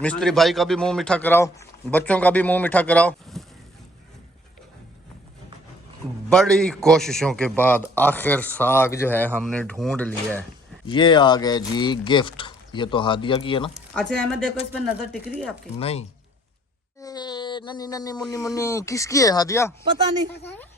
मिस्त्री भाई का भी मुंह मीठा कराओ, बच्चों का भी मुंह मीठा कराओ। बड़ी कोशिशों के बाद आखिर साग जो है हमने ढूंढ लिया है। ये आ गए जी गिफ्ट। ये तो हादिया की है ना? अच्छा अहमद देखो, इस पर नजर टिक रही है आपकी? नहीं। नन्नी नन्नी मुन्नी मुन्नी किसकी है हादिया? पता नहीं,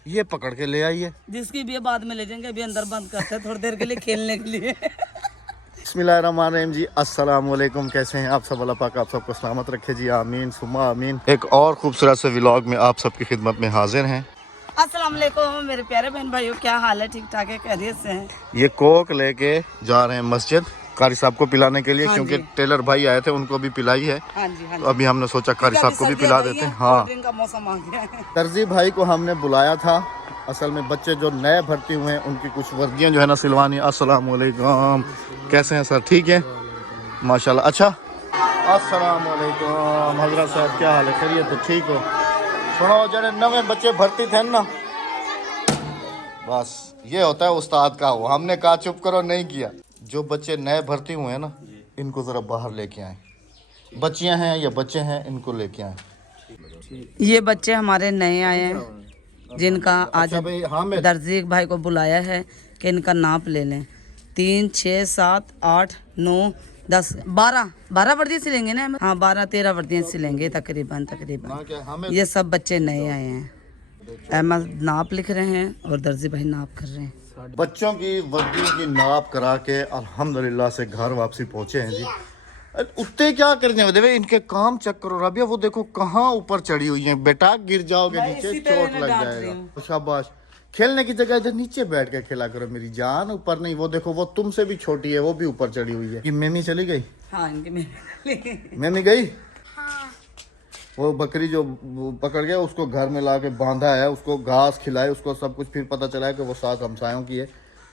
ये पकड़ के ले आई है। जिसकी भी है बाद में ले जाएंगे, अभी अंदर बंद करते हैं थोड़ी देर के लिए खेलने के लिए। बिस्मिल्लाहिर्रहमानिर्रहीम जी, अस्सलाम वालेकुम। कैसे हैं आप सब? अल्लाह पाक आप सबको सलामत रखे जी, आमीन सुम्मा आमीन। एक और खूबसूरत से व्लॉग में आप सबकी खिदमत में हाजिर हैं। अस्सलाम वालेकुम मेरे प्यारे बहन भाइयों, क्या हाल है? ठीक ठाक है, खैरियत से हैं? ये कोक लेके जा रहे हैं मस्जिद कारी साहब को पिलाने के लिए, हाँ क्योंकि जी। टेलर भाई आए थे, उनको भी पिलाई है। हाँ जी हाँ तो जी। अभी हमने सोचा कारी साहब को भी पिला देते हैं। हाँ, ड्रिंक का मौसम आ गया है। दर्जी भाई को हमने बुलाया था। असल में बच्चे जो नए भर्ती हुए हैं उनकी कुछ वर्दियाँ जो है ना सिलवानी। अस्सलाम वालेकुम, कैसे हैं सर? ठीक है माशाल्लाह। अच्छा, अस्सलाम वालेकुम हजरत साहब, क्या हाल है? खैरियत है? ठीक हो? सुनो, जड़े नवे बच्चे भर्ती थे ना, बस ये होता है उस्ताद का। वो हमने कहा चुप करो, नहीं किया। जो बच्चे नए भर्ती हुए हैं ना, इनको ज़रा बाहर लेके आए। बच्चियां हैं या बच्चे हैं, इनको लेके आए। ये बच्चे हमारे नए आए हैं, जिनका आज अच्छा भाई, हामिद दर्जी भाई को बुलाया है कि इनका नाप ले लें। 3, 6, 7, 8, 9, 10, 12 वर्दियाँ सिलेंगे ना? हाँ 12-13 वर्दियाँ सिलेंगे तकरीबन। ना क्या हामिद? ये सब बच्चे नए आए हैं। अहमद नाप लिख रहे हैं और दर्जी भाई नाप कर रहे हैं। बच्चों की वर्दियों की नाप करा के अल्हम्दुलिल्लाह से घर वापसी पहुंचे हैं जी। उठते क्या करने देवे, इनके काम चेक करो राबिया, वो देखो कहाँ ऊपर चढ़ी हुई है। बेटा गिर जाओगे भाई, नीचे, इसी तरह चोट मैं लग डांट रही जाएगा। हूँ। शाबाश। खेलने की जगह इधर नीचे बैठ के खेला करो मेरी जान, ऊपर नहीं। वो देखो वो तुमसे भी छोटी है, वो भी ऊपर चढ़ी हुई है। कि मेमी चली गई? हाँ इनके मेरे मेमी गई? वो बकरी जो पकड़ गया उसको घर में ला के बांधा है, उसको घास खिलाए, उसको सब कुछ। फिर पता चला है कि वो साथ हमसायों की है,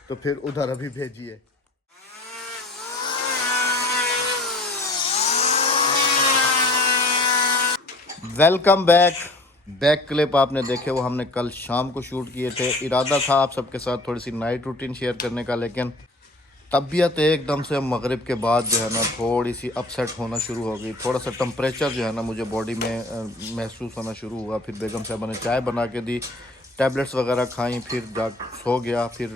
तो फिर उधर अभी भेजिए। वेलकम बैक क्लिप आपने देखे, वो हमने कल शाम को शूट किए थे। इरादा था आप सबके साथ थोड़ी सी नाइट रूटीन शेयर करने का, लेकिन तबीयत एकदम से मगरिब के बाद जो है ना थोड़ी सी अपसेट होना शुरू हो गई। थोड़ा सा टेम्परेचर जो है ना मुझे बॉडी में महसूस होना शुरू हुआ। फिर बेगम साहब ने चाय बना के दी, टैबलेट्स वगैरह खाई, फिर जा सो गया। फिर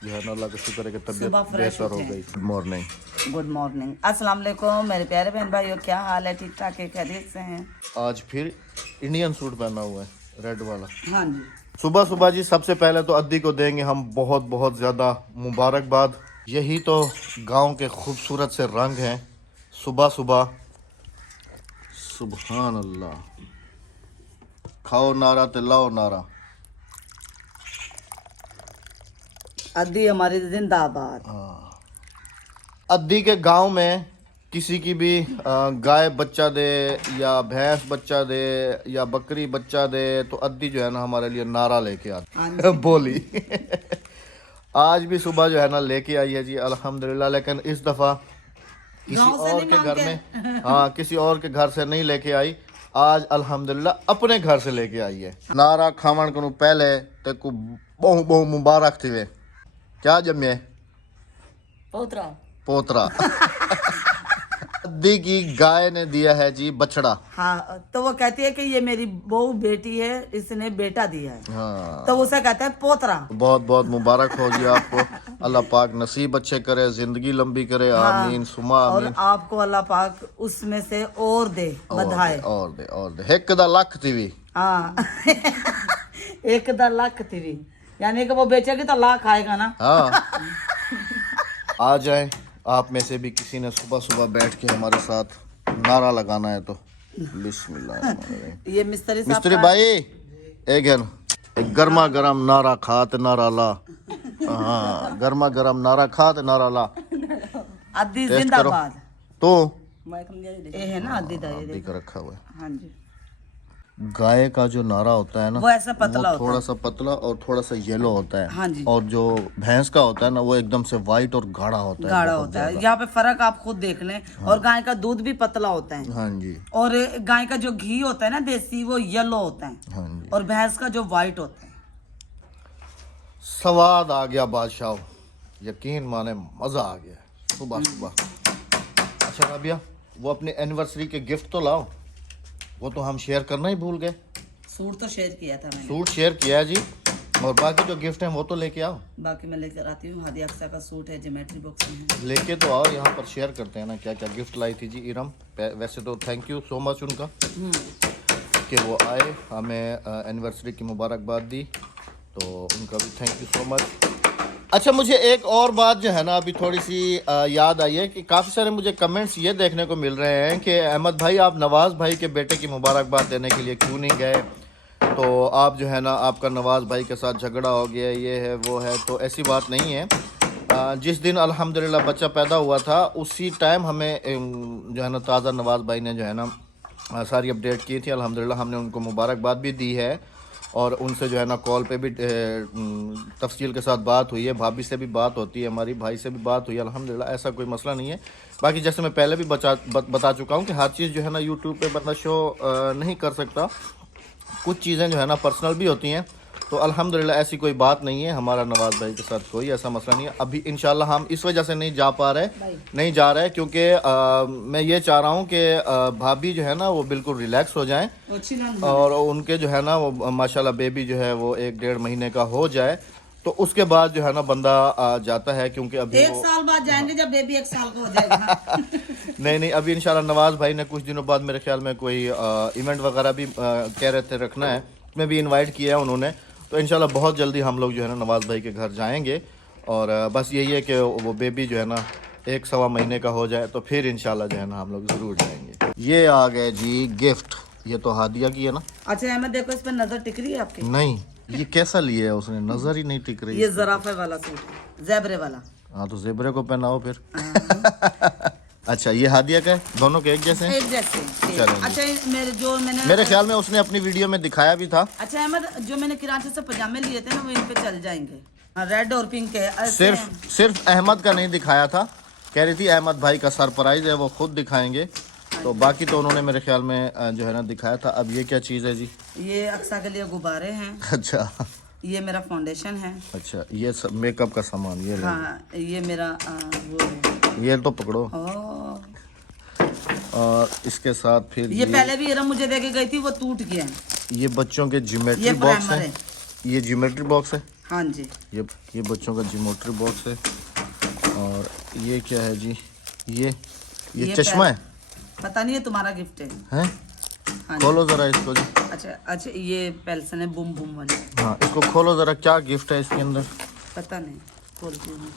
जो है ना अल्लाह का शुक्र है कि तबीयत सुबह फ्रेश बेहतर हो उठे। गई। Good morning. गुड मॉर्निंग, अस्सलाम वालेकुम मेरे प्यारे बहन भाइयों, क्या हाल है? ठीक ठाक है, खैरियत से हैं? आज फिर इंडियन सूट पहना हुआ है, रेड वाला। हाँ जी। सुबह सुबह जी सबसे पहले तो अद्दी को देंगे हम बहुत बहुत ज़्यादा मुबारकबाद। यही तो गांव के खूबसूरत से रंग हैं सुबह सुबह। सुभान अल्लाह। खाओ नारा ते लाओ नारा। अद्दी हमारी जिंदाबाद। अद्दी के गांव में किसी की भी गाय बच्चा दे या भैंस बच्चा दे या बकरी बच्चा दे, तो अद्दी जो है ना हमारे लिए नारा लेके आती बोली। आज भी सुबह जो है ना लेके आई है जी अल्हम्दुलिल्लाह। लेकिन इस दफ़ा किसी और के घर में, हाँ किसी और के घर से नहीं लेके आई। आज अल्हम्दुलिल्लाह अपने घर से लेके आई है। नारा खावण को पहले ते को बहु बहु मुबारक थी वे। क्या जमे? पोतरा। पोतरा। अद्दी की गाय ने दिया है जी बछड़ा। हाँ तो वो कहती है कि ये मेरी बहू बेटी है, इसने बेटा दिया है। हाँ, तो उसे कहता है पोतरा। बहुत बहुत मुबारक हो जी आपको। अल्लाह पाक नसीब अच्छे करे, जिंदगी लंबी करे, आमीन सुमा और आमीन। आपको अल्लाह पाक उसमें से और दे, बधाई। और दे एक दा लख थी भी। हाँ। 1 थी भी, यानी कि वो बेचेगी तो लाख आएगा ना। हाँ। आ जाए आप में से भी किसी ने सुबह सुबह बैठ के हमारे साथ नारा लगाना है तो बिस्मिल्लाह। ये मिस्त्री साहब मिस्त्री भाई एक है ना, एक गर्मा गर्म नारा खात नारा ला। हाँ, गर्मा गर्म नारा खात नारा ला। अद्दी टेस्ट करो जिंदाबाद। तो। ये है ना अद्दी दा, ये अद्दी देखो। का रखा हुआ है। हाँ जी। गाय का जो नारा होता है ना, वो ऐसा पतला होता थोड़ा है। सा पतला और थोड़ा सा येलो होता है। हाँ जी। और जो भैंस का होता है ना वो एकदम से वाइट और गाढ़ा होता है, गाढ़ा बहुत होता है। ज्यादा। यहाँ पे फर्क आप खुद देख लें। और गाय का दूध भी पतला होता है। हाँ जी। और गाय का जो घी होता है ना देसी, वो येलो होता है। हाँ जी। और भैंस का जो व्हाइट होता है। स्वाद आ गया बादशाह, यकीन माने मजा आ गया सुबह सुबह। अच्छा राबिया, वो अपने एनिवर्सरी के गिफ्ट तो लाओ, वो तो हम शेयर करना ही भूल गए। सूट तो शेयर किया था मैंने, सूट शेयर किया है जी, और बाकी जो गिफ्ट हैं वो तो लेके आओ। बाकी मैं लेकर आती हूँ। हादिया अक्सा का सूट है, ज्योमेट्री बॉक्स में है। लेके तो आओ, यहाँ पर शेयर करते हैं ना क्या क्या गिफ्ट लाई थी जी इरम। वैसे तो थैंक यू सो मच उनका कि वो आए, हमें एनिवर्सरी की मुबारकबाद दी, तो उनका भी थैंक यू सो मच। अच्छा, मुझे एक और बात जो है ना अभी थोड़ी सी याद आई है कि काफ़ी सारे मुझे कमेंट्स ये देखने को मिल रहे हैं कि अहमद भाई आप नवाज़ भाई के बेटे की मुबारकबाद देने के लिए क्यों नहीं गए, तो आप जो है ना आपका नवाज़ भाई के साथ झगड़ा हो गया, ये है वो है। तो ऐसी बात नहीं है। जिस दिन अल्हम्दुलिल्लाह बच्चा पैदा हुआ था उसी टाइम हमें जो है ना ताज़ा नवाज़ भाई ने जो है ना सारी अपडेट की थी। अल्हम्दुलिल्लाह हमने उनको मुबारकबाद भी दी है और उनसे जो है ना कॉल पे भी तफसील के साथ बात हुई है। भाभी से भी बात होती है हमारी, भाई से भी बात हुई है। अल्हम्दुलिल्लाह ऐसा कोई मसला नहीं है। बाकी जैसे मैं पहले भी बता चुका हूँ कि हर चीज़ जो है ना यूट्यूब पे बंदा शो नहीं कर सकता। कुछ चीज़ें जो है ना पर्सनल भी होती हैं, तो अल्हम्दुलिल्लाह ऐसी कोई बात नहीं है। हमारा नवाज़ भाई के साथ कोई ऐसा मसला नहीं है। अभी इंशाल्लाह हम इस वजह से नहीं जा रहे क्योंकि मैं ये चाह रहा हूँ कि भाभी जो है ना वो बिल्कुल रिलैक्स हो जाएं और उनके जो है ना वो माशाल्लाह बेबी जो है वो 1-1.5 महीने का हो जाए, तो उसके बाद जो है ना बंदा जाता है। क्योंकि अभी 1 साल बाद जाएंगे जब बेबी 1 साल का हो जाएगा। नहीं, अभी इंशाल्लाह नवाज़ भाई ने कुछ दिनों बाद मेरे ख्याल में कोई इवेंट वगैरह भी कह रहे थे रखना है, मैं भी इनवाइट किया है उन्होंने। तो इंशाल्लाह बहुत जल्दी हम लोग जो है ना नवाज़ भाई के घर जाएंगे और बस यही है कि वो बेबी जो है ना 1-1.25 महीने का हो जाए तो फिर इंशाल्लाह जो है ना हम लोग ज़रूर जाएंगे। ये आ गए जी गिफ्ट, ये तो हादिया की है ना। अच्छा अहमद देखो इस पर नजर टिक रही है आपकी? नहीं, ये कैसा लिया है उसने, नजर ही नहीं टिक रही। ये जराफे वाला सूट, ज़ेबरे वाला। हाँ तो ज़ेबरे को पहनाओ फिर। अच्छा ये हादिया का है, दोनों के एक जैसे हैं? एक जैसे। चलेंगे। अच्छा मेरे ख्याल में उसने अपनी वीडियो में दिखाया भी था। अच्छा अहमद जो मैंने कराची से पजामे लिए थे ना वो इन पे चल जाएंगे। रेड और पिंक है। सिर्फ अहमद का नहीं दिखाया था, कह रही थी अहमद भाई का सरप्राइज है वो खुद दिखाएंगे, तो बाकी तो उन्होंने मेरे ख्याल में जो है ना दिखाया था। अब ये क्या चीज़ है जी? ये अक्सा के लिए गुब्बारे हैं। अच्छा, ये मेरा फाउंडेशन है। अच्छा, ये मेकअप का सामान, ये हाँ, ये मेरा वो है। ये तो पकड़ो। और इसके साथ फिर ये पहले भी इरम मुझे देके गई थी, वो टूट गया है। ये बच्चों के ज्योमेट्री बॉक्स है। ये ज्योमेट्री बॉक्स है। हाँ जी, ये बच्चों का ज्योमेट्री बॉक्स है। और ये क्या है जी? ये चश्मा है। पता नहीं है, तुम्हारा गिफ्ट है। हैं? हाँ, खोलो जरा इसको जी। अच्छा ये पेल्सन है बूम बूम वाली। हाँ इसको खोलो जरा, क्या गिफ्ट है इसके अंदर? पता नहीं, खोलती हूँ।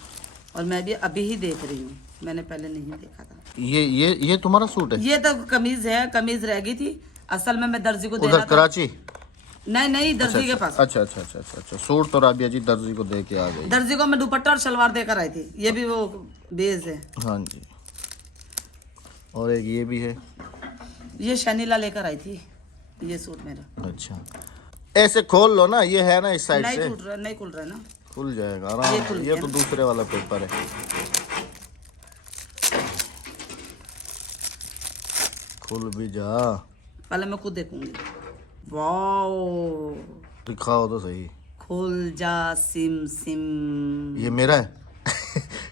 और मैं भी अभी ही देख रही हूँ, मैंने पहले नहीं देखा था। ये तुम्हारा सूट है? ये तो कमीज है, कमीज रह गई थी। असल में मैं दर्जी को देना उधर कराची? नहीं दर्जी के पास। अच्छा, सूट तो राबिया जी दर्जी को दे के आ गई। दर्जी को मैं दुपट्टा और शलवार देकर आई थी। ये भी वो बेस है। हाँ जी, और एक ये भी है। ये शनीला लेकर आई थी ये सूट मेरा। अच्छा, ऐसे खोल लो ना, ये है ना इस साइड से। नहीं खुल रहा ना। खुल जाएगा आराम से। ये तो दूसरे वाला पेपर है। खुल भी जा, पहले मैं खुद देखूंगी। वाओ, दिखाओ तो सही। खुल जा सिम सिम। ये मेरा है?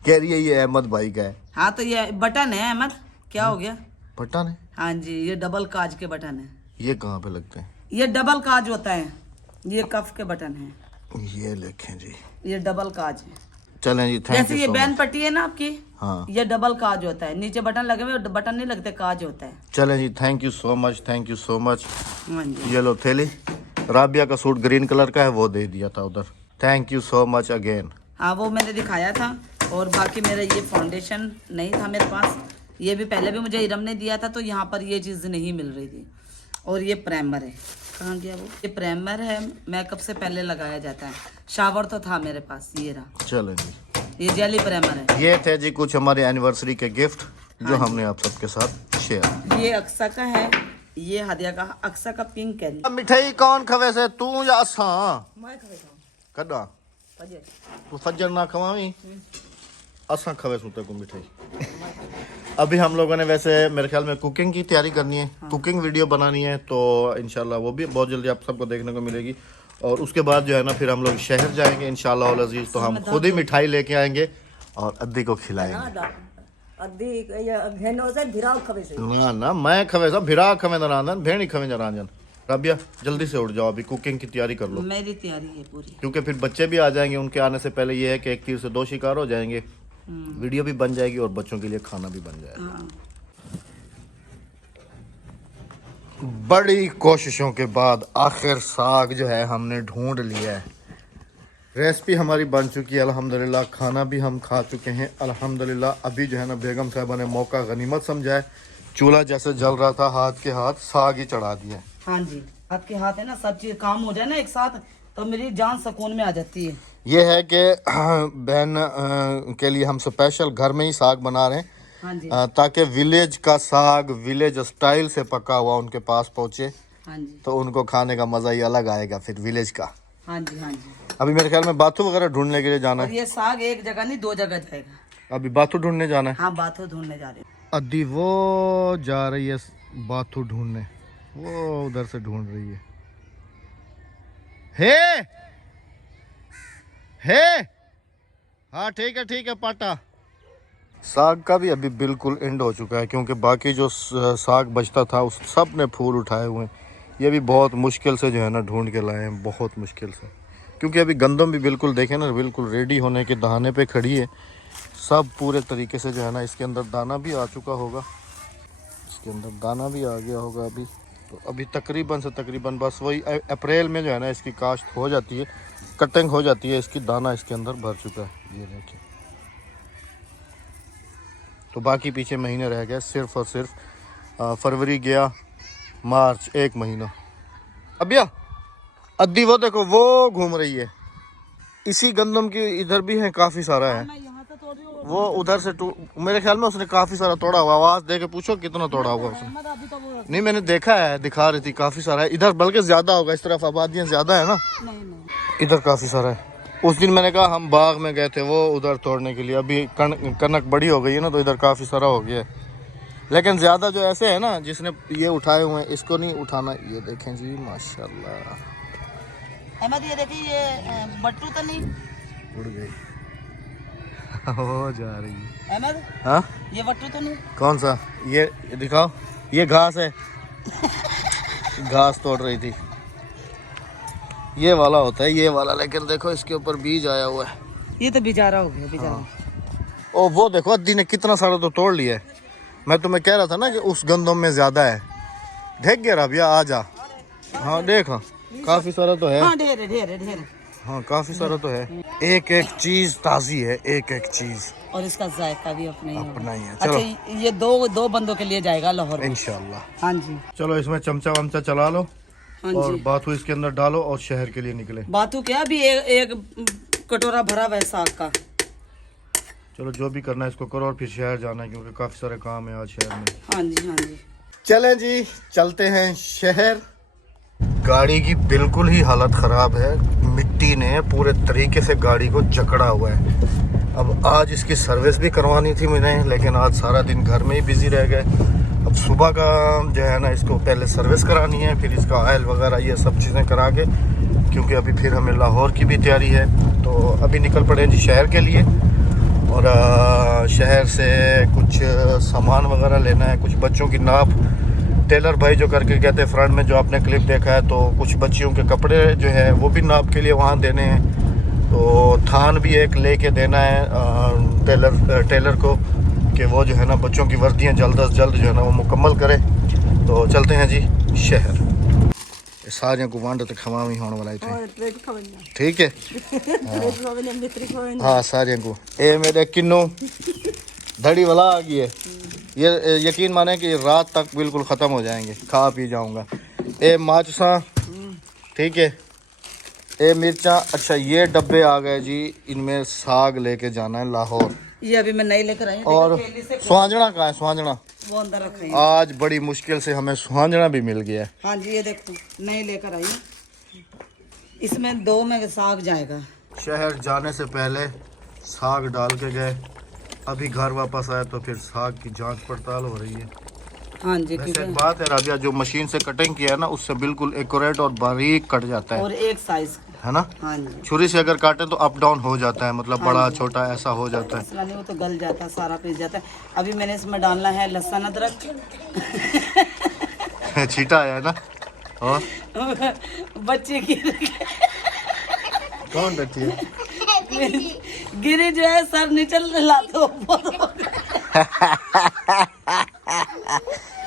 कह रही है ये अहमद भाई का है। हाँ तो ये बटन है अहमद, क्या हो गया? बटन है? हाँ जी, ये डबल काज के बटन है। ये कहाँ पे लगते हैं? ये डबल काज होता है, ये कफ के बटन है। ये लिखें जी, ये डबल काज है। चलें जी, थैंक यू। जैसे ये बैन पट्टी है ना आपकी, हाँ, ये डबल काज होता है। नीचे बटन लगे हुए, बटन नहीं लगते, काज होता है। चलें जी, thank you so much, thank you so much. हाँ जी, ये लो थैली। राबिया का सूट ग्रीन कलर का है, वो दे दिया था उधर। Thank you so much again. हाँ वो मैंने दिखाया था। और बाकी मेरा ये फाउंडेशन नहीं था मेरे पास, ये भी पहले भी मुझे इरम ने दिया था, तो यहाँ पर ये चीज़ नहीं मिल रही थी। और ये प्राइमर है, कहाँ गया वो? ये प्राइमर है, मेकअप से पहले लगाया जाता है। शावर तो था मेरे पास, ये रहा। चलें जी, ये जेली प्राइमर है। ये थे जी कुछ हमारे एनिवर्सरी के गिफ्ट जो हमने आप सबके साथ शेयर। ये अक्सा का है, ये हादिया का। अक्सा का पिंक कैरी। मिठाई कौन खवे से, तू या असा? कदा तू फज्जर ना खवावी, असा खवे सूते को मिठाई। अभी हम लोगों ने वैसे मेरे ख्याल में कुकिंग की तैयारी करनी है। कुकिंग वीडियो बनानी है, तो इंशाल्लाह वो भी बहुत जल्दी आप सबको देखने को मिलेगी। और उसके बाद जो है ना फिर हम लोग शहर जाएंगे इंशाल्लाह अज़ीज़, तो हम खुद ही मिठाई लेके आएंगे और अद्दी को खिलाएंगे। अद्दी ये भेनो से भिराव खबे से ना ना मैं खवे सब भिरा खवे न रांधन भेड़ी खवे न रांधन। राबिया जल्दी से उठ जाओ, अभी कुकिंग की तैयारी कर लो, मेरी तैयारी है पूरी। क्योंकि फिर बच्चे भी आ जाएंगे। उनके आने से पहले ये है कि एक तीर से दो शिकार हो जाएंगे, वीडियो भी बन जाएगी और बच्चों के लिए खाना भी बन जाएगा। हाँ। बड़ी कोशिशों के बाद आखिर साग जो है हमने ढूंढ लिया है। रेसिपी हमारी बन चुकी है अल्हम्दुलिल्लाह, खाना भी हम खा चुके हैं अल्हम्दुलिल्लाह। अभी जो है ना बेगम साहबा ने मौका गनीमत समझा है, चूल्हा जैसे जल रहा था हाथ के हाथ साग ही चढ़ा दिया है। हाँ जी, हाथ के हाथ है ना, सब चीज काम हो जाए ना एक साथ तो मेरी जान सुकून में आ जाती है। ये है कि बहन के लिए हम स्पेशल घर में ही साग बना रहे हैं, हाँ जी ताकि विलेज का साग विलेज स्टाइल से पका हुआ उनके पास पहुँचे, हाँ जी तो उनको खाने का मज़ा ही अलग आएगा फिर विलेज का। हाँ जी हाँ जी। अभी मेरे ख्याल में बाथू वगैरह ढूंढने के लिए जाना और है। ये साग एक जगह नहीं 2 जगह जाएगा। अभी बाथू ढूंढने जाना है। हाँ, बाथू ढूंढने जा रहे हैं। अद्दी वो जा रही है बाथू ढूंढने, वो उधर से ढूंढ रही है। हे हाँ ठीक है पाटा। साग का भी अभी बिल्कुल एंड हो चुका है, क्योंकि बाकी जो साग बचता था उस सब ने फूल उठाए हुए हैं। ये भी बहुत मुश्किल से जो है ना ढूंढ के लाए हैं, बहुत मुश्किल से, क्योंकि अभी गंदम भी बिल्कुल देखें ना बिल्कुल रेडी होने के दहाने पे खड़ी है। सब पूरे तरीके से जो है ना, इसके अंदर दाना भी आ चुका होगा, इसके अंदर दाना भी आ गया होगा अभी। तो अभी तकरीबन से तकरीबन बस वही अप्रैल में जो है ना इसकी काश्त हो जाती है, कटिंग हो जाती है इसकी, दाना इसके अंदर भर चुका है ये देखिए। तो बाकी पीछे महीने रह गए, सिर्फ और सिर्फ फरवरी गया, मार्च 1 महीना। अबिया अद्दी वो देखो वो घूम रही है, इसी गंदम की इधर भी है काफ़ी सारा है, वो उधर से मेरे ख्याल में उसने काफ़ी सारा तोड़ा हुआ। आवाज़ दे के पूछो कितना तोड़ा हुआ उसने। नहीं मैंने देखा है, दिखा रही थी काफ़ी सारा है इधर, बल्कि ज़्यादा होगा, इस तरफ आबादियाँ ज़्यादा है ना, इधर काफ़ी सारा है। उस दिन मैंने कहा हम बाग में गए थे वो उधर तोड़ने के लिए, अभी कनक बड़ी हो गई है ना, तो इधर काफ़ी सारा हो गया है। लेकिन ज़्यादा जो ऐसे है ना जिसने ये उठाए हुए हैं, इसको नहीं उठाना। ये देखें जी माशाल्लाह। अहमद ये देखिए, ये बट्टू तो नहीं उड़ गई हो जा रही है। अहमद हाँ ये बट्टू तो नहीं? कौन सा? ये दिखाओ, ये घास है घास तोड़ रही थी, ये वाला होता है ये वाला, लेकिन देखो इसके ऊपर बीज आया हुआ है। ये तो बेचारा हो गया बेचारा। हाँ। ओ वो देखो अद्दी ने कितना सारा तो तोड़ लिया है। मैं तुम्हें कह रहा था ना कि उस गंदम में ज्यादा है। देख गया राबिया, आ जा। हाँ देख, काफी सारा तो है। हाँ ढेर ढेर। हाँ काफी सारा तो है, एक एक चीज ताजी है, एक एक चीज, और इसका जायका भी अपना ही होगा। अपना ही है। चलो अच्छा ये दो बंदों के लिए जाएगा लाहौर में इंशाल्लाह। हाँ जी चलो इसमें चमचा वमचा चला लो, हाँ और जी। बाथू इसके अंदर डालो और शहर के लिए निकले। बातू क्या, अभी एक कटोरा भरा हुआ है साग का। चलो जो भी करना है इसको करो और फिर शहर जाना है, क्योंकि काफी सारे काम है आज शहर में। हाँ जी हाँ जी। चलें जी चलते हैं शहर। गाड़ी की बिल्कुल ही हालत ख़राब है, मिट्टी ने पूरे तरीके से गाड़ी को जकड़ा हुआ है। अब आज इसकी सर्विस भी करवानी थी मैंने, लेकिन आज सारा दिन घर में ही बिजी रह गए। अब सुबह का जो है ना इसको पहले सर्विस करानी है, फिर इसका ऑयल वगैरह ये सब चीज़ें करा के, क्योंकि अभी फिर हमें लाहौर की भी तैयारी है। तो अभी निकल पड़े जी शहर के लिए, और शहर से कुछ सामान वगैरह लेना है, कुछ बच्चों की नाप, टेलर भाई जो करके गए थे फ्रंट में जो आपने क्लिप देखा है, तो कुछ बच्चियों के कपड़े जो है वो भी नाप के लिए वहाँ देने हैं। तो थान भी एक लेके देना है टेलर को, कि वो जो है ना बच्चों की वर्दियाँ जल्द अज जल्द जो है ना वो मुकम्मल करे। तो चलते हैं जी शहर। सारियां को वांड तो खवावी होने वाला है, ठीक है। हाँ सारियां को ए मेरे किन्नो धड़ी वाला आ गई है, ये यकीन माने कि रात तक बिल्कुल ख़त्म हो जाएंगे, खा पी जाऊंगा। ए माचसा ठीक है, ए मिर्चा। अच्छा ये डब्बे आ गए जी, इनमें साग लेके जाना है लाहौर। ये अभी मैं नहीं लेकर आई। और सुहांजना कहाँ है? सुहांजना वो अंदर रखा है। आज बड़ी मुश्किल से हमें सुहांजना भी मिल गया है। हाँ जी ये देखो नहीं लेकर आई, इसमें 2 में साग जाएगा। शहर जाने से पहले साग डाल के गए, अभी घर वापस आए तो फिर साग की जांच पड़ताल हो रही है। हाँ जी वैसे क्योंकि एक बात है राबिया, जो मशीन से कटिंग किया है ना उससे बिल्कुल एक्यूरेट और बारीक कट जाता है। और एक साइज है ना। हाँ जी, छुरी से अगर काटे तो अप डाउन हो जाता है, मतलब बड़ा छोटा ऐसा हो जाता है। मसला नहीं, वो तो गल जाता है, सारा पीस जाता है। अभी मैंने इसमें डालना है लहसुन अदरक। छीटा है ना। और बच्चे की कौन बैठी है? गिरी जो है सर नीचे लाते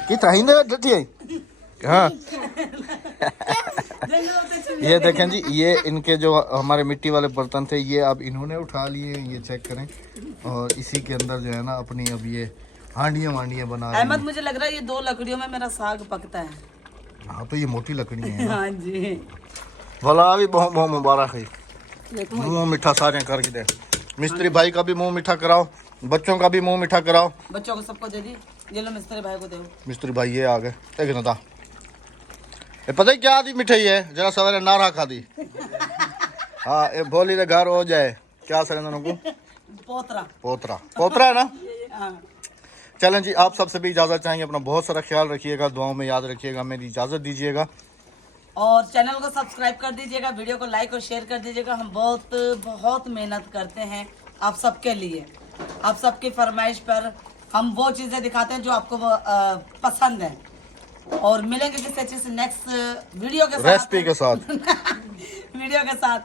कि चाहिए बैठी है। हाँ ये देखें जी, ये इनके जो हमारे मिट्टी वाले बर्तन थे ये अब इन्होंने उठा लिए, ये चेक करें। और इसी के अंदर जो है ना अपनी अब ये हांडियाँ वांडियाँ बना रही अहमद हैं। मुझे लग रहा है ये 2 लकड़ियों में मेरा साग पकता है। हाँ तो ये मोटी लकड़ी है। हाँ जी, भला भी बहुत बहुत मुबारक है। मुंह मीठा सारे करके दे। मिस्त्री भाई का भी मुंह मीठा कराओ, बच्चों का भी मुंह मीठा कराओ। बच्चों को सबको दे दी, ये लो मिस्त्री भाई को दो। मिस्त्री भाई ये आ गए। एक नता ये पता ही क्या आदि मिठाई है, जरा सवेरे नारा खा दी। हाँ ये भोली दे घर हो जाए, क्या सर को पोतरा पोतरा पोतरा है ना। हाँ। चलें जी, आप सबसे भी इजाज़त चाहेंगे, अपना बहुत सारा ख्याल रखिएगा, दुआओं में याद रखिएगा, मेरी इजाज़त दीजिएगा। और चैनल को सब्सक्राइब कर दीजिएगा, वीडियो को लाइक और शेयर कर दीजिएगा। हम बहुत बहुत मेहनत करते हैं आप सबके लिए, आप सबकी फरमाइश पर हम वो चीज़ें दिखाते हैं जो आपको पसंद है। और मिलेंगे किसी अच्छे से नेक्स्ट वीडियो के साथ, रेसिपी के साथ। वीडियो के साथ।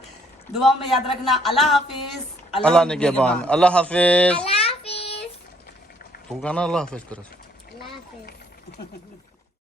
दुआ में याद रखना। अल्लाह हाफिज। अल्लाह निगहबान। अल्लाह हाफिज। अल्लाह हाफिज। तू कहना अल्लाह हाफिज कर। अल्लाह हाफिज।